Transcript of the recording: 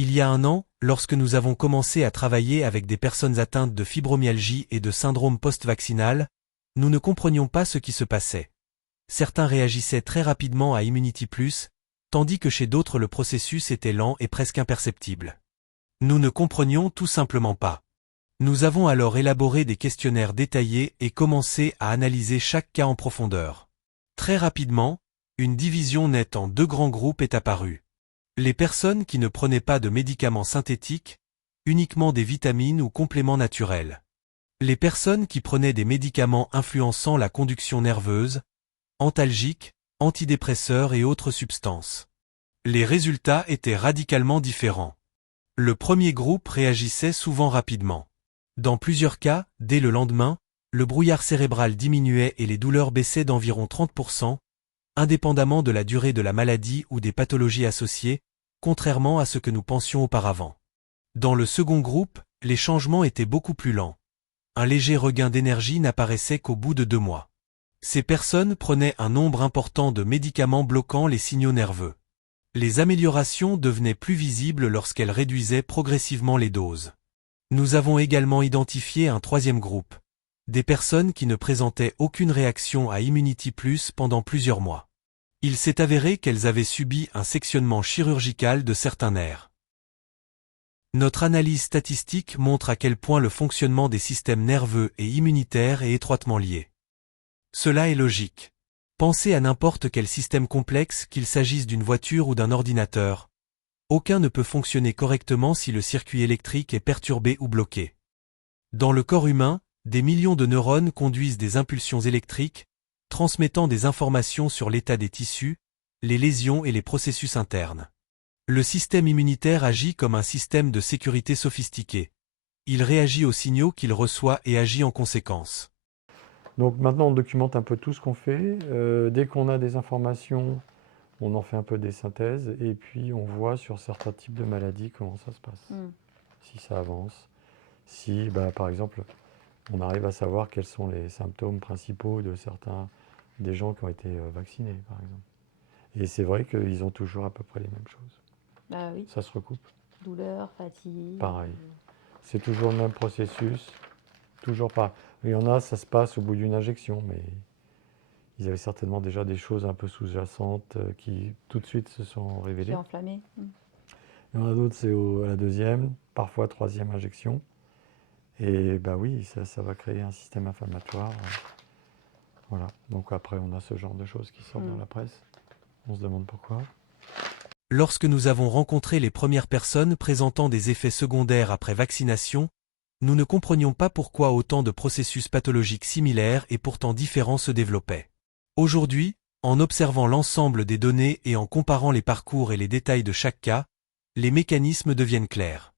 Il y a un an, lorsque nous avons commencé à travailler avec des personnes atteintes de fibromyalgie et de syndrome post-vaccinal, nous ne comprenions pas ce qui se passait. Certains réagissaient très rapidement à Immunity+, tandis que chez d'autres le processus était lent et presque imperceptible. Nous ne comprenions tout simplement pas. Nous avons alors élaboré des questionnaires détaillés et commencé à analyser chaque cas en profondeur. Très rapidement, une division nette en deux grands groupes est apparue. Les personnes qui ne prenaient pas de médicaments synthétiques, uniquement des vitamines ou compléments naturels. Les personnes qui prenaient des médicaments influençant la conduction nerveuse, antalgiques, antidépresseurs et autres substances. Les résultats étaient radicalement différents. Le premier groupe réagissait souvent rapidement. Dans plusieurs cas, dès le lendemain, le brouillard cérébral diminuait et les douleurs baissaient d'environ 30%, indépendamment de la durée de la maladie ou des pathologies associées, contrairement à ce que nous pensions auparavant. Dans le second groupe, les changements étaient beaucoup plus lents. Un léger regain d'énergie n'apparaissait qu'au bout de 2 mois. Ces personnes prenaient un nombre important de médicaments bloquant les signaux nerveux. Les améliorations devenaient plus visibles lorsqu'elles réduisaient progressivement les doses. Nous avons également identifié un troisième groupe. Des personnes qui ne présentaient aucune réaction à Immunity+ pendant plusieurs mois. Il s'est avéré qu'elles avaient subi un sectionnement chirurgical de certains nerfs. Notre analyse statistique montre à quel point le fonctionnement des systèmes nerveux et immunitaires est étroitement lié. Cela est logique. Pensez à n'importe quel système complexe, qu'il s'agisse d'une voiture ou d'un ordinateur. Aucun ne peut fonctionner correctement si le circuit électrique est perturbé ou bloqué. Dans le corps humain, des millions de neurones conduisent des impulsions électriques, transmettant des informations sur l'état des tissus, les lésions et les processus internes. Le système immunitaire agit comme un système de sécurité sophistiqué. Il réagit aux signaux qu'il reçoit et agit en conséquence. Donc maintenant, on documente un peu tout ce qu'on fait. Dès qu'on a des informations, on en fait un peu des synthèses et puis on voit sur certains types de maladies comment ça se passe. Si ça avance, si par exemple on arrive à savoir quels sont les symptômes principaux de certains des gens qui ont été vaccinés par exemple. Et c'est vrai qu'ils ont toujours à peu près les mêmes choses. Bah oui, Ça se recoupe. douleur, fatigue. Pareil. C'est toujours le même processus, toujours pas. Il y en a, ça se passe au bout d'une injection, mais ils avaient certainement déjà des choses un peu sous-jacentes qui tout de suite se sont Qui est révélées. enflammé. Il y en a d'autres, c'est à la deuxième, parfois troisième injection. Et oui, ça va créer un système inflammatoire. Voilà. Donc après, on a ce genre de choses qui sortent dans la presse. On se demande pourquoi. Lorsque nous avons rencontré les premières personnes présentant des effets secondaires après vaccination, nous ne comprenions pas pourquoi autant de processus pathologiques similaires et pourtant différents se développaient. Aujourd'hui, en observant l'ensemble des données et en comparant les parcours et les détails de chaque cas, les mécanismes deviennent clairs.